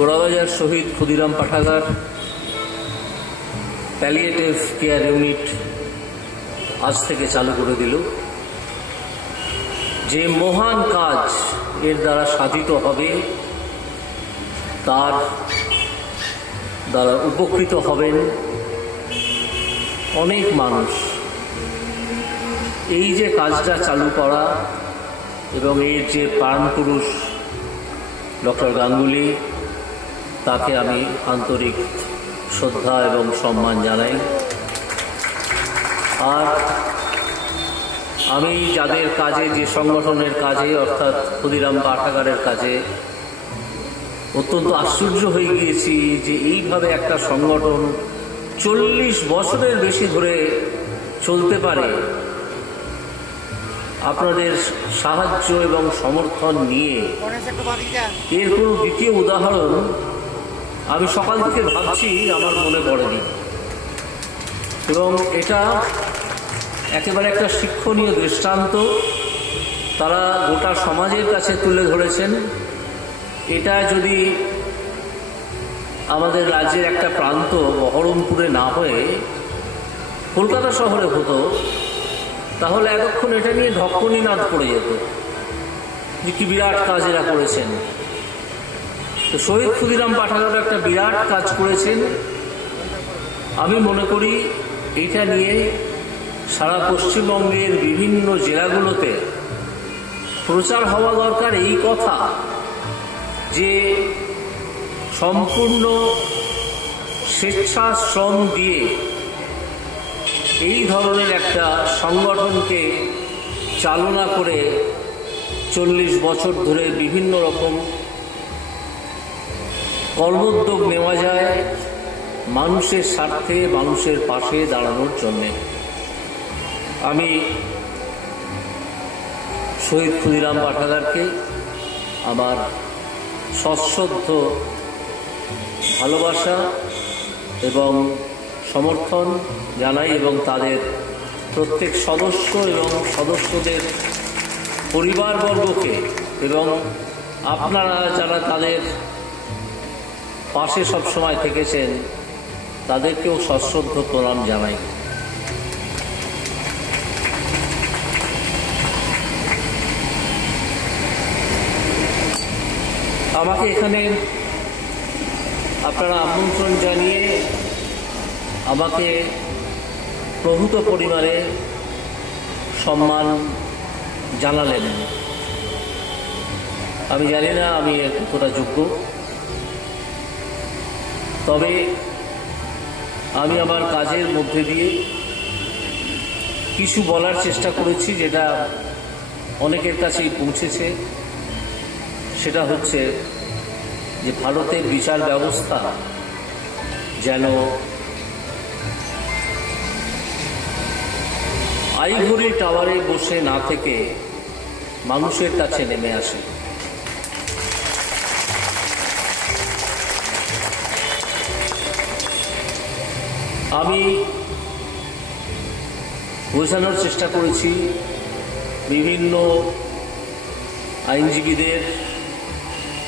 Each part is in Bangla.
চোরাবাজার শহীদ ক্ষুদিরাম পাঠাগার প্যালিয়েটিভ কেয়ার ইউনিট আজ থেকে চালু করে দিল। যে মহান কাজ এর দ্বারা সাধিত হবে, তার দ্বারা উপকৃত হবেন অনেক মানুষ। এই যে কাজটা চালু করা এবং এর যে প্রাণপুরুষ ডক্টর গাঙ্গুলি, তাকে আমি আন্তরিক শ্রদ্ধা এবং সম্মান জানাই। আর আমি যাদের কাজে, যে সংগঠনের কাজে অর্থাৎ ক্ষুদিরাম পাঠাগারের কাজে অত্যন্ত আশ্চর্য হয়ে গিয়েছি যে এইভাবে একটা সংগঠন 40 বছরের বেশি ধরে চলতে পারে। আপনাদের সাহায্য এবং সমর্থন নিয়ে এর কোনো দ্বিতীয় উদাহরণ আমি সকাল থেকে ভাবছি, আমার মনে পড়েনি। এবং এটা একেবারে একটা শিক্ষণীয় দৃষ্টান্ত তারা গোটা সমাজের কাছে তুলে ধরেছেন। এটা যদি আমাদের রাজ্যের একটা প্রান্ত বহরমপুরে না হয়ে কলকাতা শহরে হতো, তাহলে এতক্ষণ এটা নিয়ে ঢক্কনি নাদ পড়ে যেত যে কি বিরাট কাজ এরা করেছেন। তো শহীদ ক্ষুদিরাম পাঠাগার একটা বিরাট কাজ করেছেন। আমি মনে করি এটা নিয়ে সারা পশ্চিমবঙ্গের বিভিন্ন জেলাগুলোতে প্রচার হওয়া দরকার এই কথা যে সম্পূর্ণ স্বেচ্ছাশ্রম দিয়ে এই ধরনের একটা সংগঠনকে চালনা করে 40 বছর ধরে বিভিন্ন রকম কর্মোদ্যোগ নেওয়া যায় মানুষের স্বার্থে, মানুষের পাশে দাঁড়ানোর জন্যে। আমি শহীদ ক্ষুদিরাম পাঠাগারকে আমার সশ্রদ্ধ ভালোবাসা এবং সমর্থন জানাই এবং তাদের প্রত্যেক সদস্য এবং সদস্যদের পরিবারবর্গকে এবং আপনারা যারা তাদের পাশে সবসময় থেকেছেন তাদেরকেও সশ্রদ্ধ প্রণাম জানাই। আমাকে এখানে আপনারা আমন্ত্রণ জানিয়ে আমাকে প্রভূত পরিমাণে সম্মান জানালেন। আমি জানি না আমি কতটা যোগ্য, তবে আমি আমার কাজের মধ্যে দিয়ে কিছু বলার চেষ্টা করেছি যেটা অনেকের কাছেই পৌঁছেছে। সেটা হচ্ছে যে ভারতের বিচার ব্যবস্থা যেন আইভরি টাওয়ারে বসে না থেকে মানুষের কাছে নেমে আসে। আমি বোঝানোর চেষ্টা করেছি বিভিন্ন আইনজীবীদের,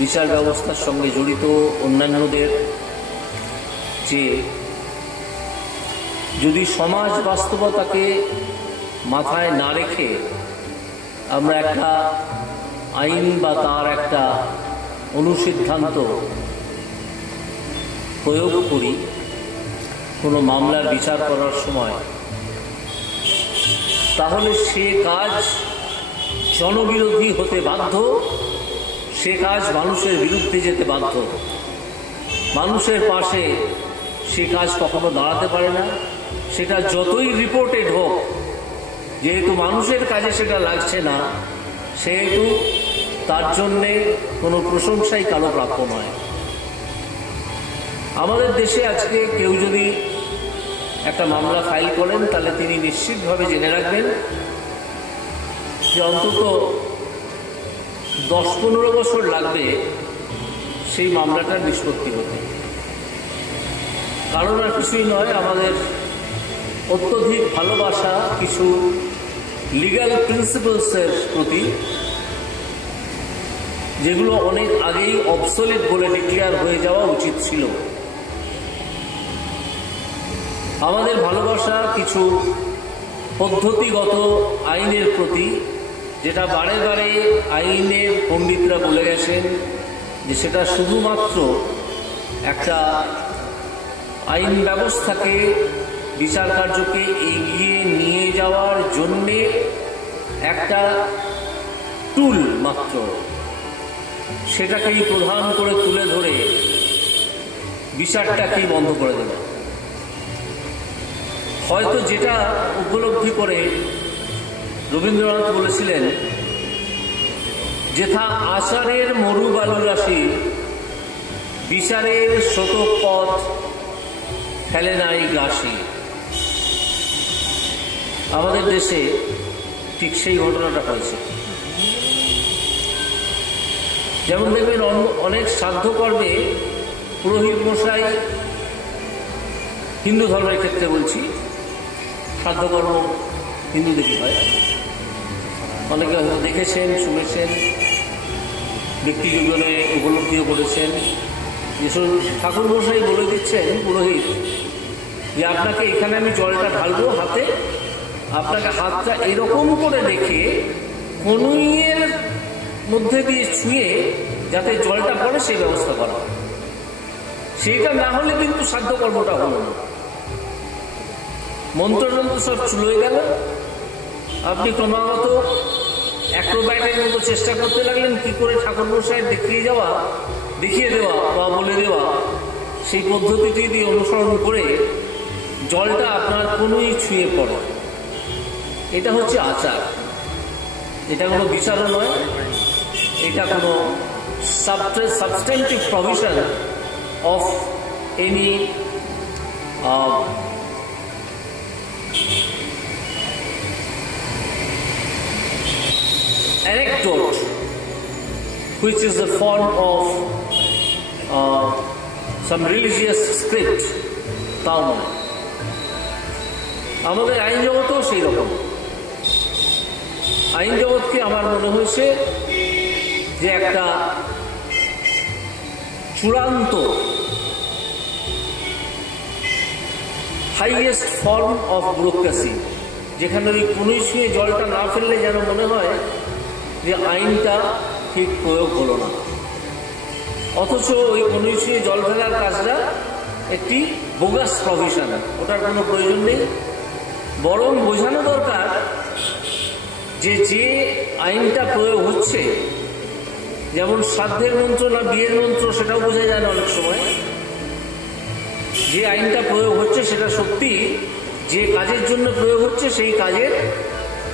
বিচার ব্যবস্থার সঙ্গে জড়িত অন্যান্যদের যে যদি সমাজ বাস্তবতাকে মাথায় না রেখে আমরা একটা আইন বা তার একটা অনুসিদ্ধান্ত প্রয়োগ করি কোনো মামলার বিচার করার সময়, তাহলে সে কাজ জনবিরোধী হতে বাধ্য, সে কাজ মানুষের বিরুদ্ধে যেতে বাধ্য। মানুষের পাশে সে কাজ কখনো দাঁড়াতে পারে না। সেটা যতই রিপোর্টেড হোক, যেহেতু মানুষের কাজে সেটা লাগছে না, সেহেতু তার জন্যে কোনো প্রশংসাই কারো প্রাপ্য নয়। আমাদের দেশে আজকে কেউ যদি একটা মামলা ফাইল করেন, তাহলে তিনি নিশ্চিতভাবে জেনে রাখবেন যে অন্তত 10-15 বছর লাগবে সেই মামলাটার নিষ্পত্তি হতে। কারণ আর কিছুই নয়, আমাদের অত্যধিক ভালোবাসা কিছু লিগ্যাল প্রিন্সিপালসের প্রতি, যেগুলো অনেক আগেই অবসোলেট বলে ডিক্লেয়ার হয়ে যাওয়া উচিত ছিল। আমাদের ভালোবাসা কিছু পদ্ধতিগত আইনের প্রতি, যেটা বারে বারে আইনের পণ্ডিতরা বলে গেছেন যে সেটা শুধুমাত্র একটা আইন ব্যবস্থাকে, বিচার কার্যকে এগিয়ে নিয়ে যাওয়ার জন্যে একটা টুল মাত্র, সেটাকেই প্রধান করে তুলে ধরে বিচারটাকেই বন্ধ করে দেবে। হয়তো যেটা উপলব্ধি করে রবীন্দ্রনাথ বলেছিলেন, যেথা আচারের মরুবালু রাশি বিচারের শতপথ ফেলে নাই গ্রাসী। আমাদের দেশে ঠিক সেই ঘটনাটা হয়েছে। যেমন দেখবেন অনেক শ্রাদ্ধকর্মে পুরোহিত মশাই, হিন্দু ধর্মের ক্ষেত্রে বলছি, শ্রাদ্ধকর্ম হিন্দুদেরই হয়, অনেকে হয়তো দেখেছেন, শুনেছেন, ব্যক্তিজীবনে উপলব্ধিও করেছেন। যেসব ঠাকুর মশাই বলে দিচ্ছেন পুরোহিত যে আপনাকে এখানে আমি জলটা ঢালবো হাতে, আপনাকে হাতটা এরকম করে রেখে কনুইয়ের মধ্যে দিয়ে ছুঁয়ে যাতে জলটা পড়ে সেই ব্যবস্থা করা। সেইটা না হলে কিন্তু শ্রাদ্ধকর্মটা হলো না। মন্ত্রযন্ত্র সব চুলোয় গেল, আপনি ক্রমাগত অ্যাক্রোব্যাটের মতো চেষ্টা করতে লাগলেন কি করে ঠাকুর মশাই দেখিয়ে দেওয়া বা বলে দেওয়া সেই পদ্ধতিটি দিয়ে অনুসরণ করে জলটা আপনার কোনোই ছুঁয়ে পড়ে। এটা হচ্ছে আচার, এটা কোনো বিচারও নয়, এটা কোনো substantive provision of any anecdote which is the form of some religious script, তাও নয়। আমাদের আইন জগতেও সেই রকম। আইন জগৎকে আমার মনে হয়েছে যে একটা চূড়ান্ত হাইয়েস্ট ফর্ম অফ ব্যুরোক্রেসি, যেখানে ওই কোনোই ছুঁয়ে জলটা না ফেললে যেন মনে হয় যে আইনটা ঠিক প্রয়োগ হলো না, অথচ ওই কোনোই ছুঁয়ে জল ফেলার কাজটা একটি বোগাস প্রভিশন, ওটার কোনো প্রয়োজন নেই। বরং বোঝানো দরকার যে আইনটা প্রয়োগ হচ্ছে, যেমন শ্রাদ্ধের মন্ত্র না বিয়ের মন্ত্র সেটাও বোঝা যায় না অনেক সময়। যে আইনটা প্রয়োগ হচ্ছে সেটা সত্যি যে কাজের জন্য প্রয়োগ হচ্ছে সেই কাজের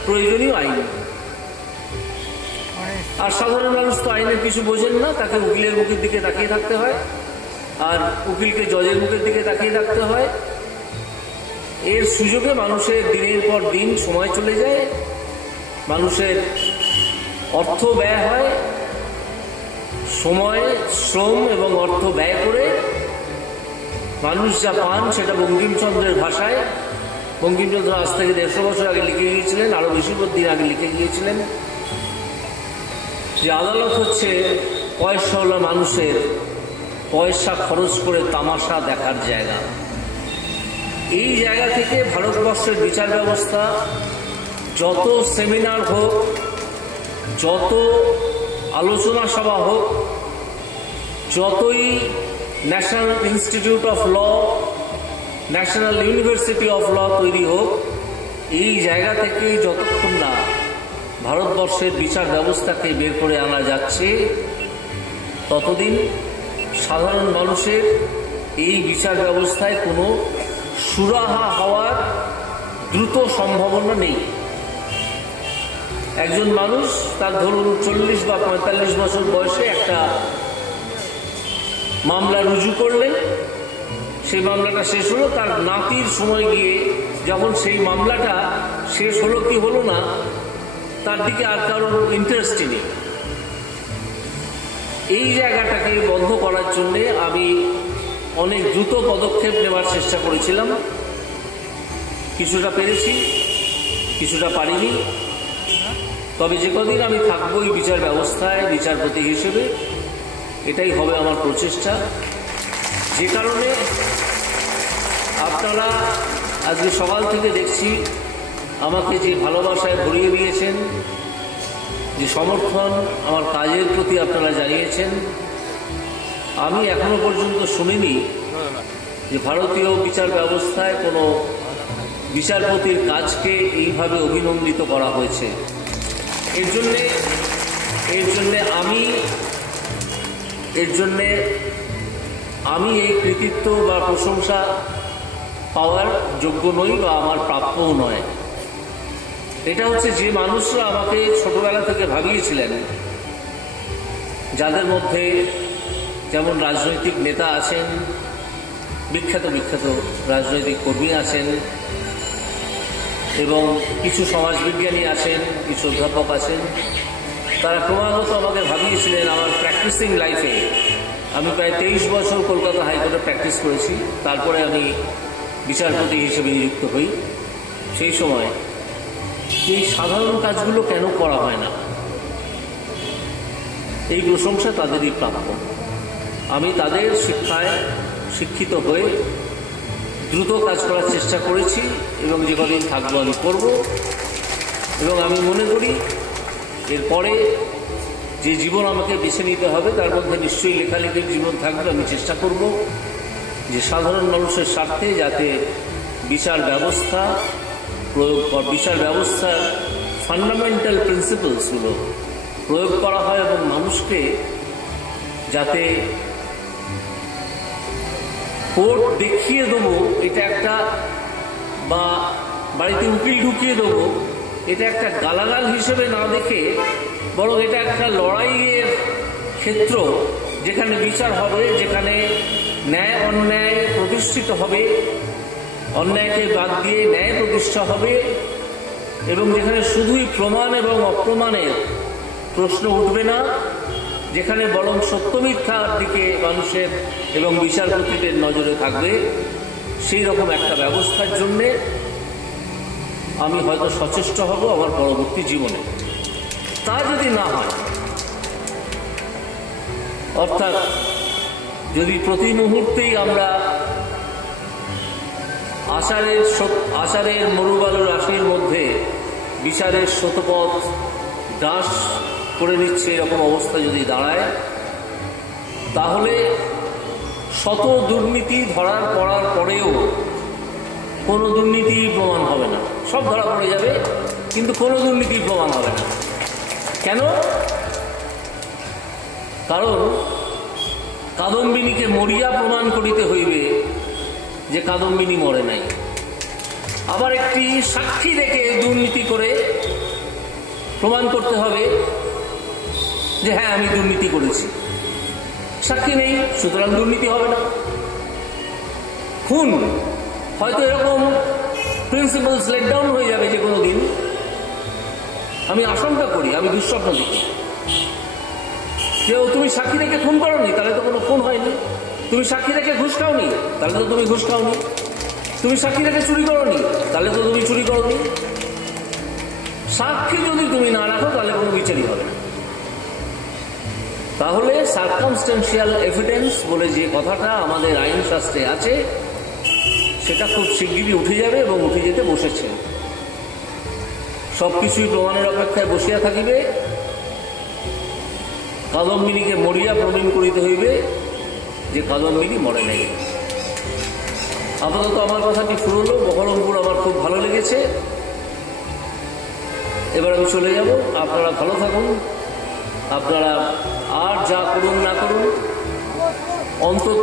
প্রয়োজনীয় আইন। আর সাধারণ মানুষ তো আইনের কিছু বোঝেন না, তাকে উকিলের মুখের দিকে তাকিয়ে থাকতে হয়, আর উকিলকে জজের মুখের দিকে তাকিয়ে থাকতে হয়। এর সুযোগে মানুষের দিনের পর দিন সময় চলে যায়, মানুষের অর্থ ব্যয় হয়, সময়, শ্রম এবং অর্থ ব্যয় করে মানুষ যা পান সেটা বঙ্কিমচন্দ্রের ভাষায়, বঙ্কিমচন্দ্র আজ থেকে 150 বছর আগে লিখে গিয়েছিলেন, আরো বেশি দিন আগে লিখে গিয়েছিলেন যে আদালত হচ্ছে পয়সাওয়ালা মানুষের পয়সা খরচ করে তামাশা দেখার জায়গা। এই জায়গা থেকে ভারতবর্ষের বিচার ব্যবস্থা যত সেমিনার হোক, যত আলোচনা সভা হোক, যতই national institute of law, national university of law তৈরি হোক, এই জায়গা থেকে যতক্ষণ না ভারতবর্ষের বিচার ব্যবস্থাকে বের করে আনা যাচ্ছে ততদিন সাধারণ মানুষের এই বিচার ব্যবস্থায় কোনো সুরাহা হওয়ার দ্রুত সম্ভাবনা নেই। একজন মানুষ তার ধরুন 40 বা 45 বছর বয়সে একটা মামলা রুজু করলেন, সেই মামলাটা শেষ হলো, তার নাতির সময় গিয়ে যখন সেই মামলাটা শেষ হলো কি হলো না তার দিকে আর কারোর ইন্টারেস্টই নেই। এই জায়গাটাকে বন্ধ করার জন্যে আমি অনেক দ্রুত পদক্ষেপ নেওয়ার চেষ্টা করেছিলাম, কিছুটা পেরেছি, কিছুটা পারিনি। তবে যে কদিন আমি থাকবো এই বিচার ব্যবস্থায় বিচারপতি হিসেবে, এটাই হবে আমার প্রচেষ্টা। যে কারণে আপনারা আজকে সকাল থেকে দেখছি আমাকে যে ভালোবাসায় ভরিয়ে দিয়েছেন, যে সমর্থন আমার কাজের প্রতি আপনারা জানিয়েছেন, আমি এখনো পর্যন্ত শুনিনি যে ভারতীয় বিচার ব্যবস্থায় কোনো বিচারপতির কাজকে এইভাবে অভিনন্দিত করা হয়েছে। এর জন্যে আমি এই কৃতিত্ব বা প্রশংসা পাওয়ার যোগ্য নই বা আমার প্রাপ্যও নয়। এটা হচ্ছে যে মানুষরা আমাকে ছোটবেলা থেকে ভাবিয়েছিলেন, যাদের মধ্যে যেমন রাজনৈতিক নেতা আছেন, বিখ্যাত রাজনৈতিক কর্মী আছেন, এবং কিছু সমাজবিজ্ঞানী আছেন, কিছু অধ্যাপক আছেন, তারা ক্রমাগত আমাকে ভাবিয়েছিলেন আমার প্র্যাকটিসিং লাইফে। আমি প্রায় 23 বছর কলকাতা হাইকোর্টে প্র্যাকটিস করেছি, তারপরে আমি বিচারপতি হিসেবে নিযুক্ত হই। সেই সময় এই সাধারণ কাজগুলো কেন করা হয় না, এই প্রশংসা তাদেরই প্রাপ্য। আমি তাদের শিক্ষায় শিক্ষিত হয়ে দ্রুত কাজ করার চেষ্টা করেছি এবং যে কদিন থাকবো আমি করব। এবং আমি মনে করি এরপরে যে জীবন আমাকে বেছে নিতে হবে তার মধ্যে নিশ্চয়ই লেখালেখির জীবন থাকবে। আমি চেষ্টা করব যে সাধারণ মানুষের স্বার্থে যাতে বিচার ব্যবস্থার ফান্ডামেন্টাল প্রিন্সিপালসগুলো প্রয়োগ করা হয় এবং মানুষকে যাতে কোর্ট দেখিয়ে দেবো এটা একটা, বা বাড়িতে উকিল ঢুকিয়ে দেবো এটা একটা গালাগাল হিসেবে না দেখে, বরং এটা একটা লড়াইয়ের ক্ষেত্র, যেখানে বিচার হবে, যেখানে ন্যায় অন্যায় প্রতিষ্ঠিত হবে, অন্যায়কে বাদ দিয়ে ন্যায় প্রতিষ্ঠা হবে, এবং যেখানে শুধুই প্রমাণ এবং অপ্রমাণের প্রশ্ন উঠবে না, যেখানে বরং সত্য মিথ্যার দিকে মানুষের এবং বিচারপতিদের নজরে থাকবে, সেই রকম একটা ব্যবস্থার জন্যে আমি হয়তো সচেষ্ট হব আমার পরবর্তী জীবনে। তা যদি না হয়, অর্থাৎ যদি প্রতি মুহূর্তেই আমরা আষাঢ়ের মরুবালুর রাশির মধ্যে বিচারের শতপথ দাস করে নিচ্ছে এরকম অবস্থা যদি দাঁড়ায়, তাহলে শত দুর্নীতি ধরার পড়ার পরেও কোনো দুর্নীতি প্রমাণ হবে না। সব ধরা পড়ে যাবে কিন্তু কোনো দুর্নীতি প্রমাণ হবে না। কেন? কারণ কাদম্বিনীকে মরিয়া প্রমাণ করিতে হইবে যে কাদম্বিনী মরে নাই। আবার একটি সাক্ষী রেখে দুর্নীতি করে প্রমাণ করতে হবে যে হ্যাঁ আমি দুর্নীতি করেছি। সাক্ষী নেই, সুতরাং দুর্নীতি হবে না। খুন হয়তো এরকম প্রিন্সিপালস লেট ডাউন হয়ে যাবে যে কোনো দিন, আমি আশঙ্কা করি, আমি দুঃস্বপ্ন দেখি। কেউ তুমি সাক্ষী রেখে খুন করোনি, তাহলে তো কোনো খুন হয়নি। তুমি সাক্ষী রেখে ঘুষ খাওনি, তাহলে তো তুমি ঘুষ খাওনি। তুমি সাক্ষী রেখে চুরি করোনি, তাহলে তো তুমি চুরি করোনি। সাক্ষী যদি তুমি না রাখো তাহলে কোনো বিচারই হবে না। তাহলে সার্কামস্টেন্সিয়াল এভিডেন্স বলে যে কথাটা আমাদের আইনশাস্ত্রে আছে, সেটা খুব শিগগিরই উঠে যাবে এবং উঠে যেতে বসেছে। সবকিছুই প্রমাণের অপেক্ষায় বসিয়া থাকিবে। কাদম্বিনীকে মরিয়া প্রমাণ করিতে হইবে যে কাদম্বিনী মরে নাই। আপাতত আমার কথাটি ফুরলো। বহরমপুর আমার খুব ভালো লেগেছে। এবার আমি চলে যাব। আপনারা ভালো থাকুন। আপনারা আর যা করুন না করুন, অন্তত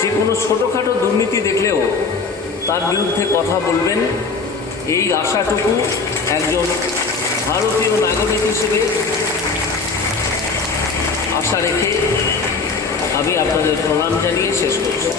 যে কোনো ছোটোখাটো দুর্নীতি দেখলেও তার বিরুদ্ধে কথা বলবেন, এই আশাটুকু একজন ভারতীয় নাগরিক হিসেবে আশা রেখে আমি আপনাদের প্রণাম জানিয়ে শেষ করছি।